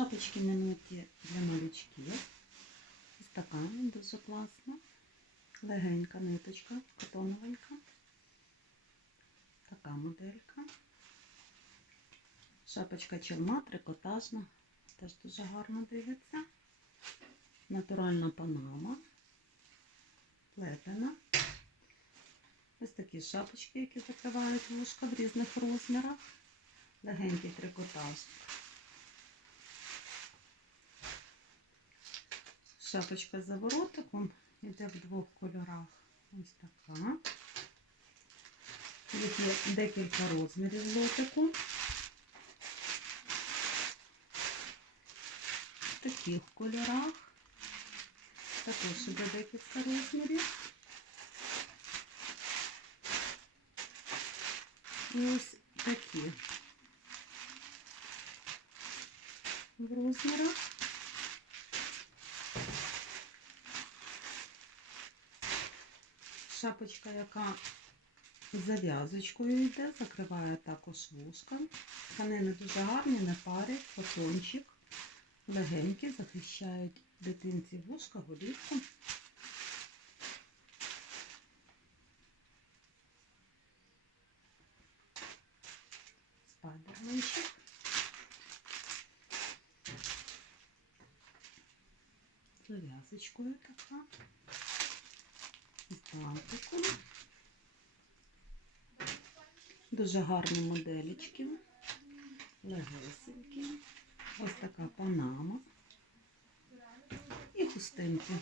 Шапочки минуті для малючків. Ось така дуже класна. Легенька ниточка, котоновенька. Така моделька. Шапочка челма, трикотажна. Теж дуже гарно дивиться. Натуральна панама. Плетена. Ось такі шапочки, які закривають вушка в різних розмірах. Легенький трикотаж. Шапочка з заворотиком йде в двох кольорах. Ось така. Їх є декілька розмірів лотику. В таких кольорах. Також іде декілька розмірів. І ось такі в розмірах. Шапочка, яка зав'язочкою йде, закриває також вушка. Тканини дуже гарні, не парять, фотончик. Легенькі, захищають дитинці вушка, голівку. Спайдерменчик. Зав'язочкою така. З. Дуже гарні моделічки. Легесенькі. Ось така панама. І хустинки.